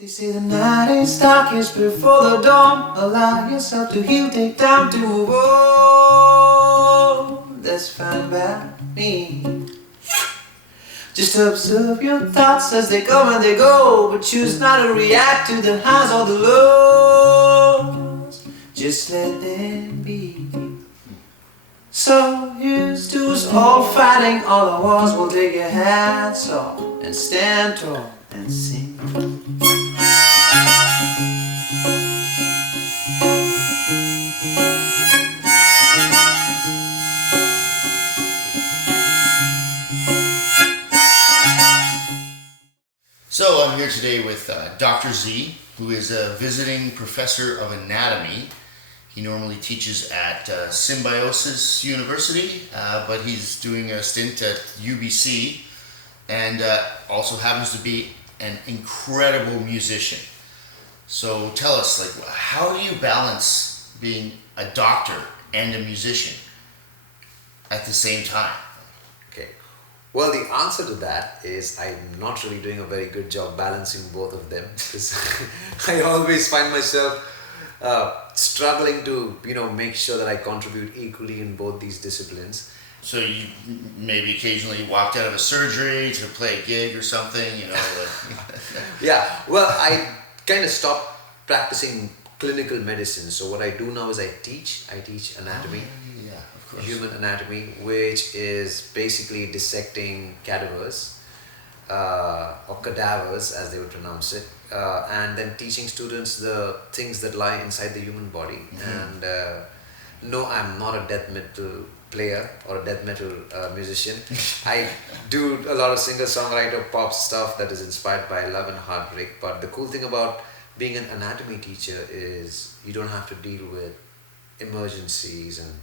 They say the night is darkest before the dawn. Allow yourself to heal, take time to move on. That's fine by me. Just observe your thoughts as they come and they go, but choose not to react to the highs or the lows. Just let them be. So here's to us all fighting all the wars. We'll take your hats off and stand tall and sing. So I'm here today with Dr. Z, who is a visiting professor of anatomy. He normally teaches at Symbiosis University, but he's doing a stint at UBC, and also happens to be an incredible musician. So tell us, like, how do you balance being a doctor and a musician at the same time? Okay. Well, the answer to that is I'm not really doing a very good job balancing both of them, because I always find myself struggling to, make sure that I contribute equally in both these disciplines. So you maybe occasionally walked out of a surgery to play a gig or something, Yeah, well, I kind of stopped practicing clinical medicine. So what I do now is I teach anatomy. Human anatomy, which is basically dissecting cadavers or cadavers as they would pronounce it, and then teaching students the things that lie inside the human body. And no, I'm not a death metal player or a death metal musician. I do a lot of singer-songwriter pop stuff that is inspired by love and heartbreak. But the cool thing about being an anatomy teacher is you don't have to deal with emergencies and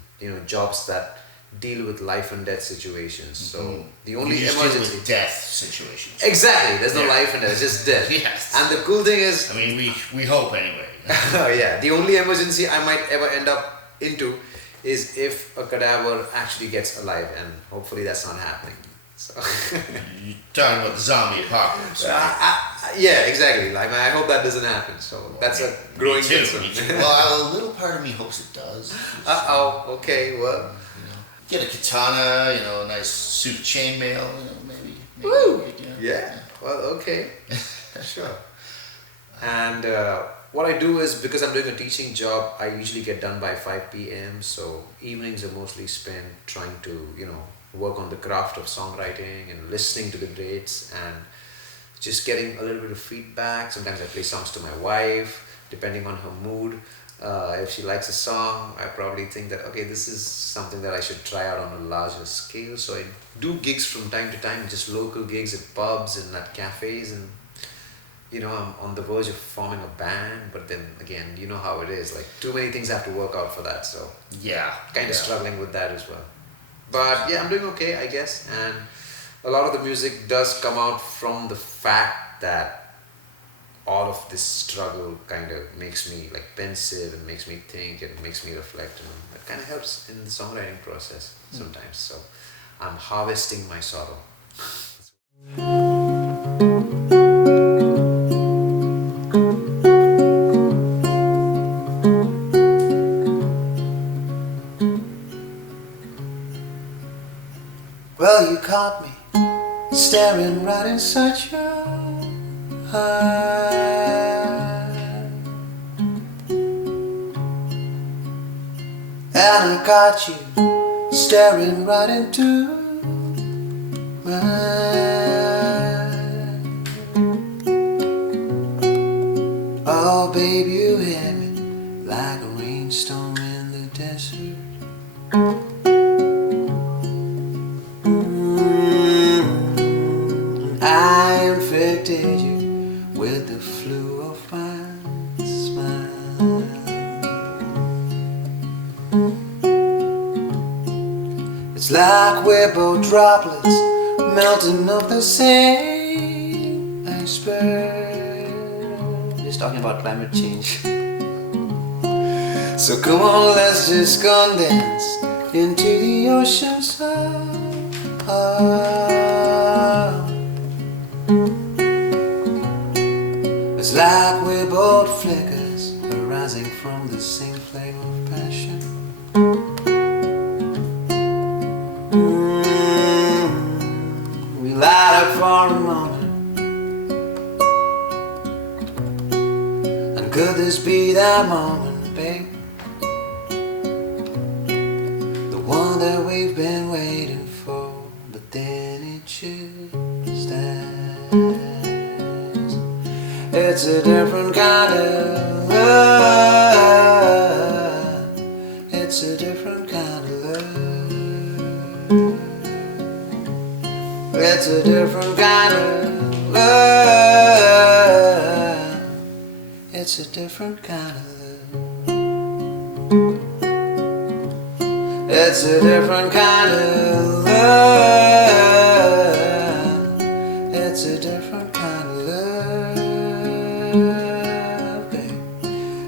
jobs that deal with life and death situations. So the only emergency deal with death situations. Exactly. There's no life and death. It's just death. Yes. And the cool thing is, I mean, we hope anyway. yeah, the only emergency I might ever end up into is if a cadaver actually gets alive, and hopefully that's not happening. So You're talking about the zombie apocalypse. Right? Yeah, exactly. Like, I hope that doesn't happen. So that's a growing concern. Me too. Well, a little part of me hopes it does. Okay, well. Get a katana, a nice suit of chainmail, maybe. Woo! Yeah, well, okay. Sure. And what I do is, because I'm doing a teaching job, I usually get done by 5 p.m. So evenings are mostly spent trying to, work on the craft of songwriting and listening to the greats and just getting a little bit of feedback. Sometimes I play songs to my wife, depending on her mood. If she likes a song, I probably think that, okay, this is something that I should try out on a larger scale. So I do gigs from time to time, just local gigs at pubs and at cafes, and I'm on the verge of forming a band, but then again, you know how it is, like too many things have to work out for that, so kind of struggling with that as well. But yeah, I'm doing okay, I guess, and a lot of the music does come out from the fact that all of this struggle kind of makes me like pensive and makes me think and makes me reflect, and it kind of helps in the songwriting process sometimes. So I'm harvesting my sorrow. Well, you caught me staring right inside your eyes, and I got you staring right into mine. Oh, baby, you hit me like a rainstorm in the desert. I infected you with the flu of my smile. It's like we're both droplets melting off the same iceberg. Just talking about climate change. So come on, let's just condense into the ocean's heart. It's like we're both flickers arising from the same flame of passion. We light up for a moment, and could this be that moment, babe? The one that we've been waiting for, but then it just ends. It's a different kind of love. It's a different kind of love. It's a different kind of love. It's a different kind of love. It's a different kind of love. It's a different kind of love, babe.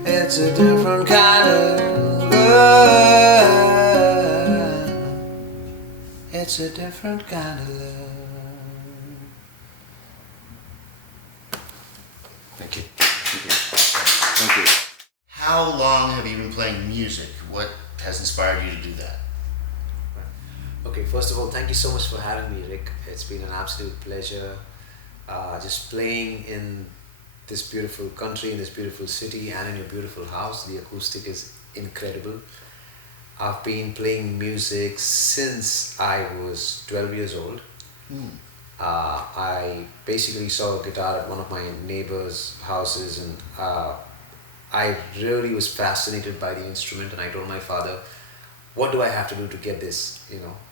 It's a different kind of love. It's a different kind of love. Thank you. Thank you. How long have you been playing music? What has inspired you to do that? Okay, first of all, thank you so much for having me, Rick. It's been an absolute pleasure just playing in this beautiful country, in this beautiful city, and in your beautiful house. The acoustic is incredible. I've been playing music since I was 12 years old. I basically saw a guitar at one of my neighbors' houses, and I really was fascinated by the instrument, and I told my father, what do I have to do to get this,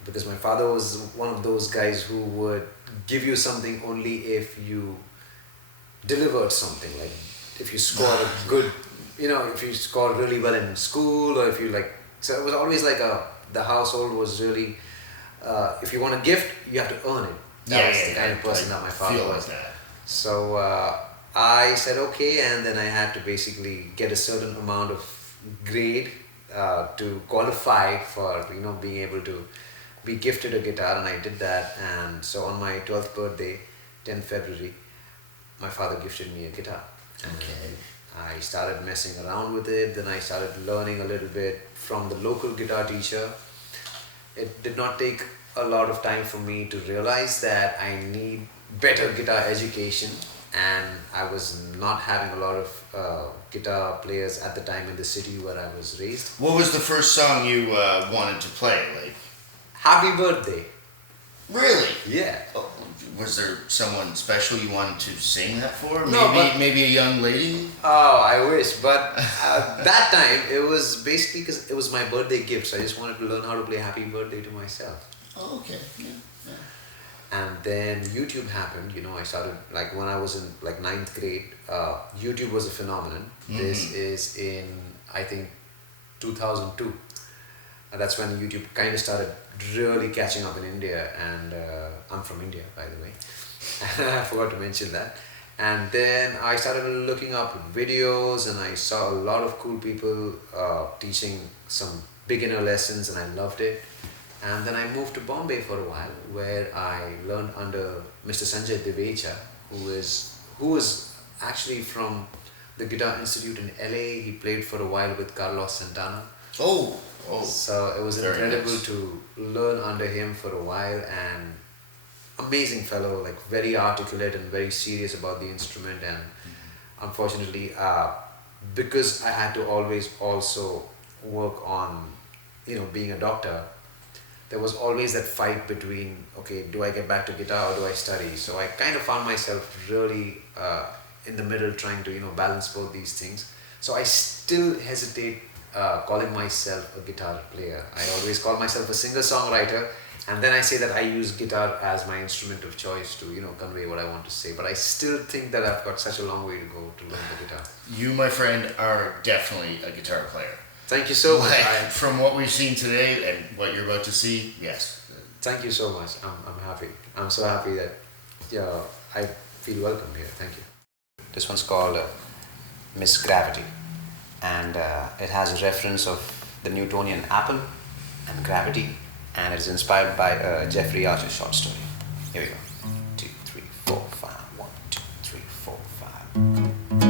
because my father was one of those guys who would give you something only if you delivered something, like if you scored a good, if you scored really well in school, or if you so it was always like the household was really, if you want a gift, you have to earn it. That was the kind of person that my father was. So I said okay, and then I had to basically get a certain amount of grade to qualify for being able to be gifted a guitar, and I did that. And so on my 12th birthday, 10th February, my father gifted me a guitar. Okay. I started messing around with it, then I started learning a little bit from the local guitar teacher. It did not take a lot of time for me to realize that I need better guitar education, and I was not having a lot of guitar players at the time in the city where I was raised. What was the first song you wanted to play? Happy Birthday. Really? Yeah. Oh, was there someone special you wanted to sing that for? No, maybe a young lady? Oh, I wish, but that time it was basically because it was my birthday gift, so I just wanted to learn how to play Happy Birthday to myself. Oh, okay. Yeah. And then YouTube happened. I started when I was in 9th grade. YouTube was a phenomenon. This is in, I think, 2002. And that's when YouTube kind of started really catching up in India, and I'm from India, by the way. I forgot to mention that. And then I started looking up videos, and I saw a lot of cool people teaching some beginner lessons, and I loved it. And then I moved to Bombay for a while, where I learned under Mr. Sanjay Devecha, who was actually from the Guitar Institute in LA. He played for a while with Carlos Santana. Oh. So it was incredible to learn under him for a while, and amazing fellow, very articulate and very serious about the instrument. And unfortunately, because I had to always also work on, being a doctor, there was always that fight between, okay, do I get back to guitar or do I study? So I kind of found myself really in the middle, trying to balance both these things. So I still hesitate calling myself a guitar player. I always call myself a singer-songwriter, and then I say that I use guitar as my instrument of choice to convey what I want to say. But I still think that I've got such a long way to go to learn the guitar. You, my friend, are definitely a guitar player. Thank you so much. From what we've seen today and what you're about to see, yes. Thank you so much. I'm happy. I'm so happy that I feel welcome here. Thank you. This one's called Miss Gravity, and it has a reference of the Newtonian apple and gravity, and it's inspired by Jeffrey Archer's short story. Here we go. 2, 3, 4, 5. 1, 2, 3, 4, 5.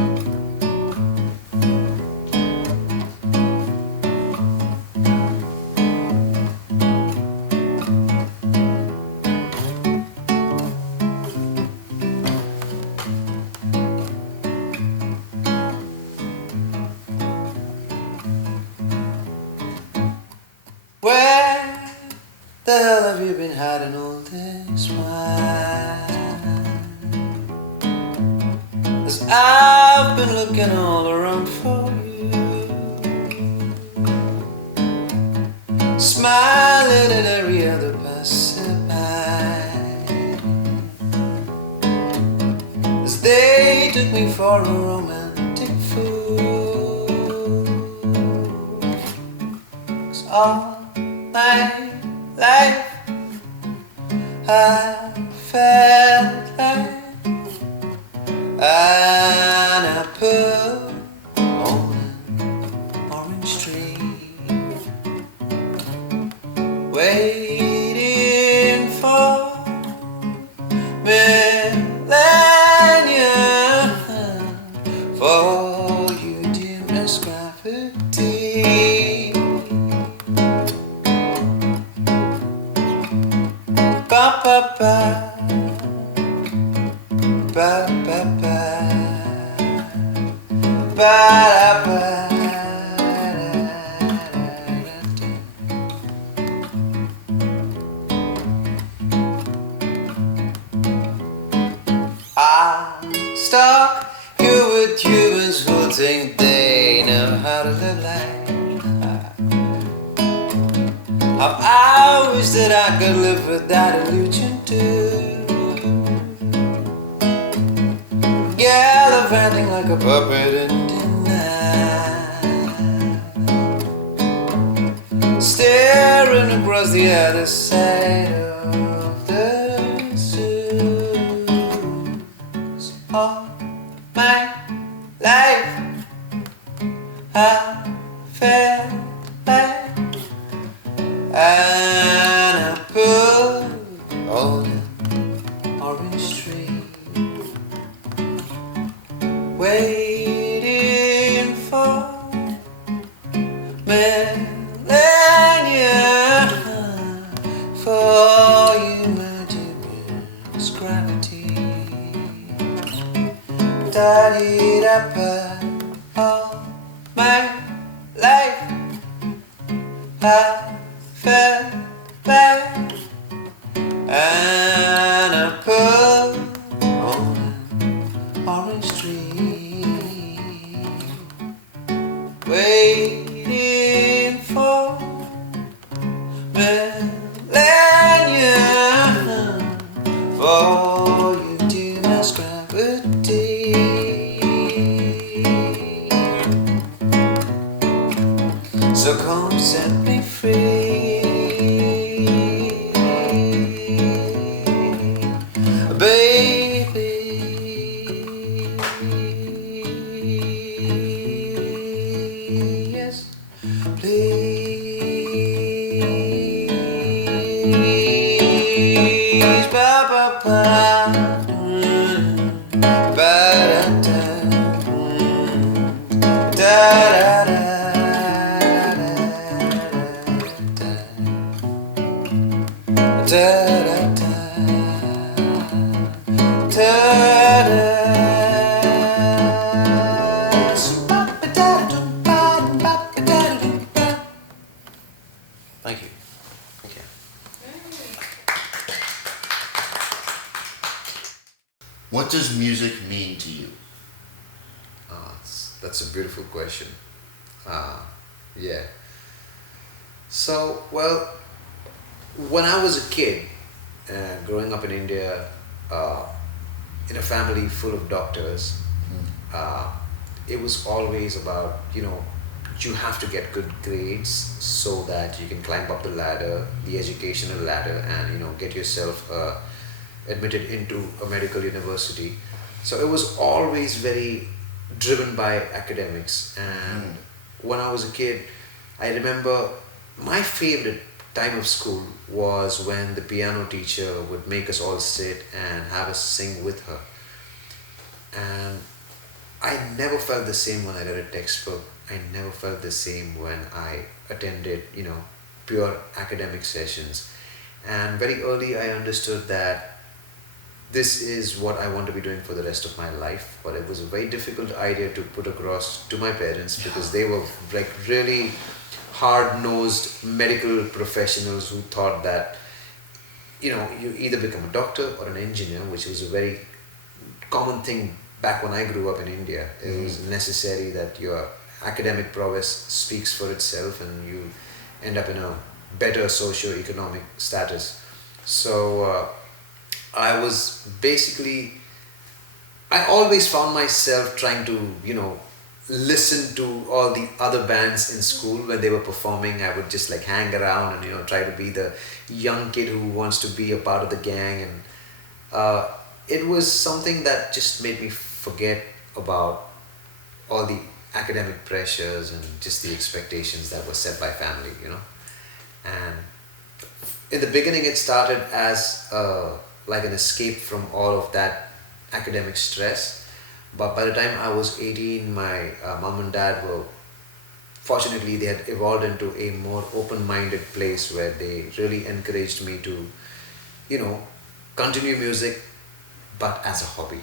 the hell have you been hiding all this while? 'Cause I've been looking all around for you, smiling at every other passerby, as they took me for a romantic fool. 'Cause all my life I felt like an apple on an orange tree, waiting for millennia for you to miss gravity. Ba ba ba ba ba ba ba ba. I'm stuck here with humans who think they know how to live life. I wish that I could live without illusion too. Gallivanting like a puppet in the night, staring across the other side of the zoo. All my life I felt like an apple on an orange tree, waiting for millennia for human's gravity. Da-dee-da-ba, all my life I felt like an apple on an orange tree, waiting for millennia for you to mask gravity. So come set me free, baby. Yes, please. Ba ba ba, ba da da, da da da. Da da da da da. Thank you. Thank you. What does music mean to you? That's a beautiful question. Yeah. So, well, when I was a kid, growing up in India, in a family full of doctors, it was always about, you have to get good grades so that you can climb up the ladder, the educational ladder, and, get yourself admitted into a medical university. So it was always very driven by academics. And when I was a kid, I remember my favorite time of school was when the piano teacher would make us all sit and have us sing with her. And I never felt the same when I read a textbook. I never felt the same when I attended, pure academic sessions. And very early I understood that this is what I want to be doing for the rest of my life. But it was a very difficult idea to put across to my parents because they were like really hard-nosed medical professionals who thought that, you know, you either become a doctor or an engineer, which was a very common thing back when I grew up in India. It was necessary that your academic prowess speaks for itself and you end up in a better socio-economic status. So I was basically, I always found myself trying to, you know, listen to all the other bands in school when they were performing. I would just like hang around and, you know, try to be the young kid who wants to be a part of the gang. And it was something that just made me forget about all the academic pressures and just the expectations that were set by family, you know. And in the beginning it started as like an escape from all of that academic stress. But by the time I was 18, my mom and dad were, fortunately, they had evolved into a more open-minded place where they really encouraged me to, you know, continue music, but as a hobby.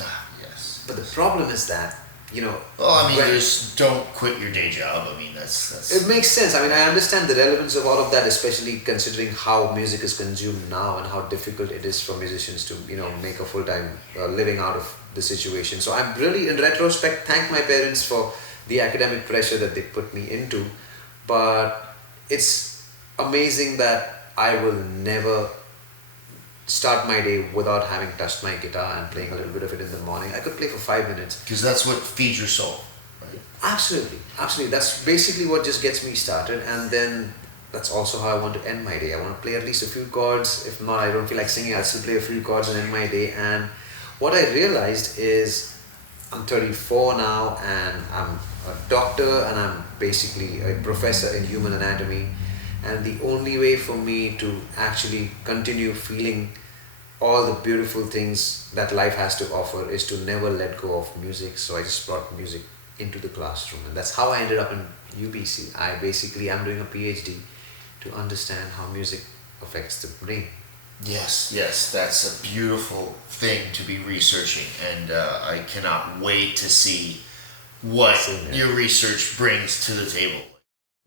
Ah, yes. But the problem is that, you know... Well, I mean, when- just don't quit your day job. I mean, that's... It makes sense. I mean, I understand the relevance of all of that, especially considering how music is consumed now and how difficult it is for musicians to, you know, make a full-time living out of the situation. So I'm really, in retrospect, thank my parents for the academic pressure that they put me into. But it's amazing that I will never start my day without having touched my guitar and playing a little bit of it in the morning. I could play for 5 minutes. Because that's what feeds your soul, right? Absolutely, absolutely. That's basically what just gets me started, and then that's also how I want to end my day. I want to play at least a few chords. If not, I don't feel like singing, I'll still play a few chords and end my day. And what I realized is I'm 34 now and I'm a doctor and I'm basically a professor in human anatomy. And the only way for me to actually continue feeling all the beautiful things that life has to offer is to never let go of music. So I just brought music into the classroom, and that's how I ended up in UBC. I basically am doing a PhD to understand how music affects the brain. Yes, yes, that's a beautiful thing to be researching, and I cannot wait to see what Same here. your research brings to the table.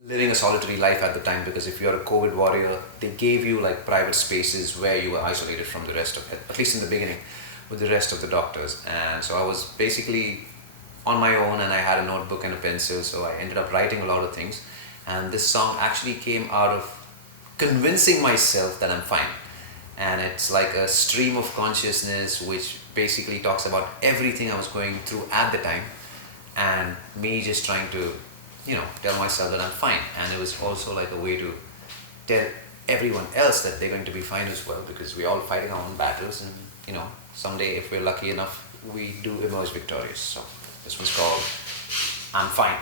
Living a solitary life at the time, because if you're a COVID warrior, they gave you like private spaces where you were isolated from the rest of it, at least in the beginning, with the rest of the doctors. And so I was basically on my own, and I had a notebook and a pencil, so I ended up writing a lot of things. And this song actually came out of convincing myself that I'm fine. And it's like a stream of consciousness which basically talks about everything I was going through at the time, and me just trying to, you know, tell myself that I'm fine. And it was also like a way to tell everyone else that they're going to be fine as well, because we're all fighting our own battles, and, you know, someday if we're lucky enough, we do emerge victorious. So this one's called I'm Fine.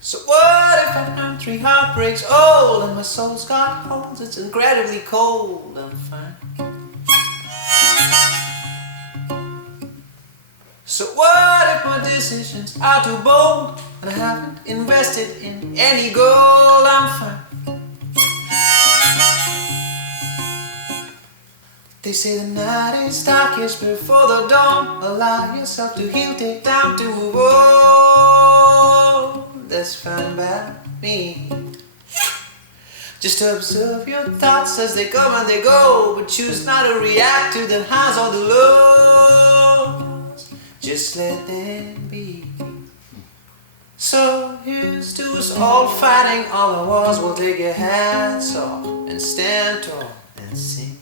So what if I'm 3 heartbreaks old and my soul's got holes? It's incredibly cold. I'm fine. So what if my decisions are too bold and I haven't invested in any gold? I'm fine. They say the night is darkest before the dawn. Allow yourself to heal, take time to move on. That's fine by me. Just observe your thoughts as they come and they go, but choose not to react to the highs or the lows. just let them be. So here's to us all fighting all the wars. We'll take your hats off and stand tall and sing.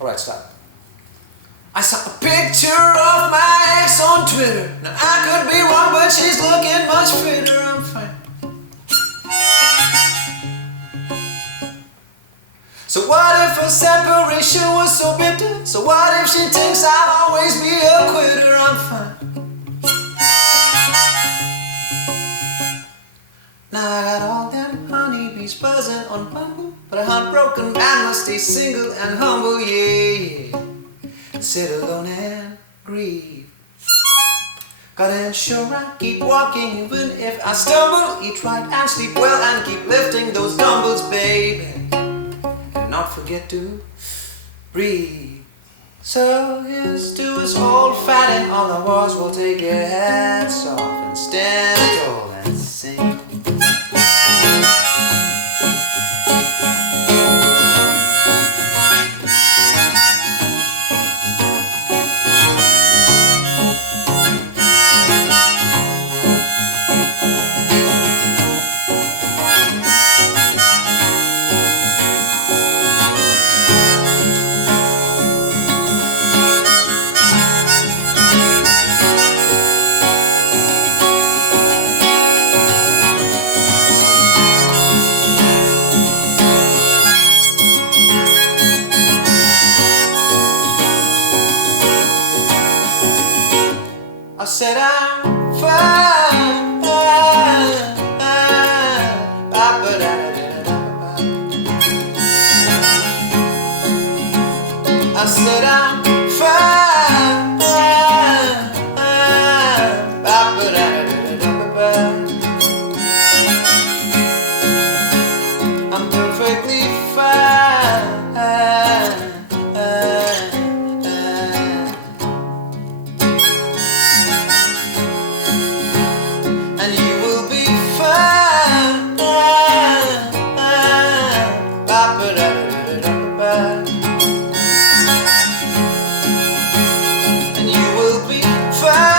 Alright, stop. I saw a picture of my ex on Twitter. Now I could be wrong, but she's looking much fitter. I'm fine. So what if a separation was so bitter? So what if she thinks I'll always be a quitter? I'm fine. Now I got all them honeybees buzzing on Bumble, but a heartbroken man must stay single and humble, yeah. Sit alone and grieve. Gotta ensure I keep walking even if I stumble. Eat right and sleep well and keep lifting those dumbbells, baby. And not forget to breathe. So here's to us all fighting all the wars. We'll take your hats off and stand tall and sing. I said I'm fine, I said I'm fine, I'm perfectly fine. And you will be fine. And you will be fine.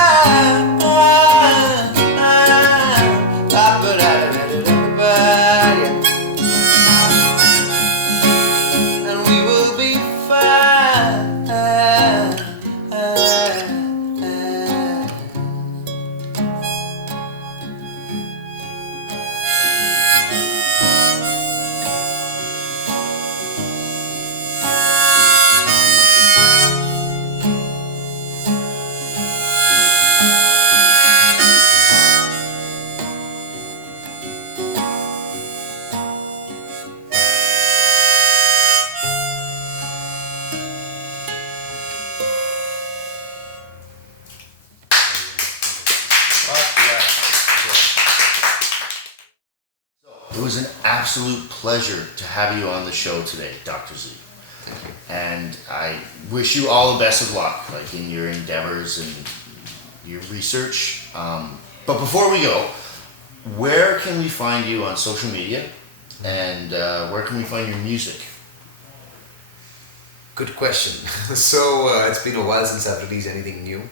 And we will be fine. It was an absolute pleasure to have you on the show today, Dr. Z. And I wish you all the best of luck, like in your endeavors and your research. But before we go, where can we find you on social media, and where can we find your music? Good question. So it's been a while since I've released anything new,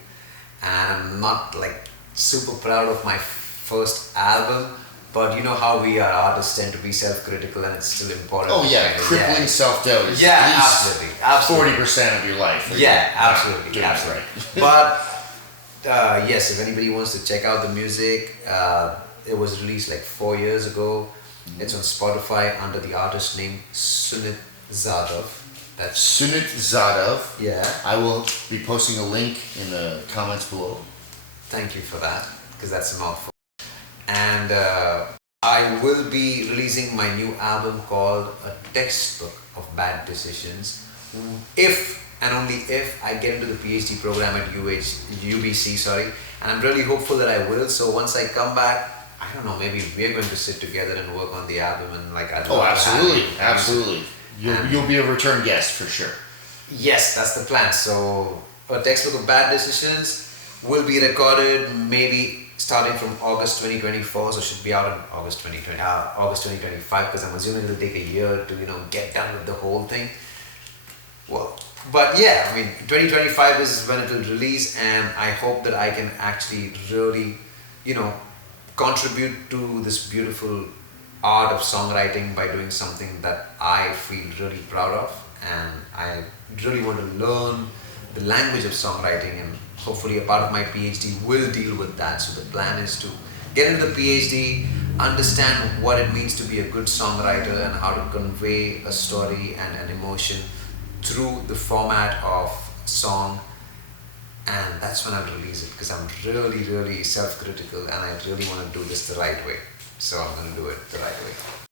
and I'm not like super proud of my first album. But you know how we are artists tend to be self-critical, and it's still important. Oh yeah, kind of, crippling self-doubt is yeah, at least 40% of your life. Yeah, absolutely. Right. But yes, if anybody wants to check out the music, it was released like 4 years ago. Mm-hmm. It's on Spotify under the artist name Sunit Zadav. That's Sunit Zadav. Yeah. I will be posting a link in the comments below. Thank you for that, because that's a mouthful. And I will be releasing my new album called A Textbook of Bad Decisions. If and only if I get into the PhD program at UBC, sorry. And I'm really hopeful that I will. So once I come back, I don't know, maybe we're going to sit together and work on the album, and like I'd love to have you. Absolutely. You'll be a return guest for sure. Yes, that's the plan. So a textbook of bad decisions will be recorded maybe starting from August 2024, so it should be out in August 2025, because I'm assuming it'll take a year to get done with the whole thing. Well, but yeah, I mean 2025 is when it will release, and I hope that I can actually really contribute to this beautiful art of songwriting by doing something that I feel really proud of, and I really want to learn the language of songwriting, and hopefully a part of my PhD will deal with that. So the plan is to get into the PhD, understand what it means to be a good songwriter and how to convey a story and an emotion through the format of song, and that's when I'll release it, because I'm really, really self-critical and I really want to do this the right way. So I'm going to do it the right way.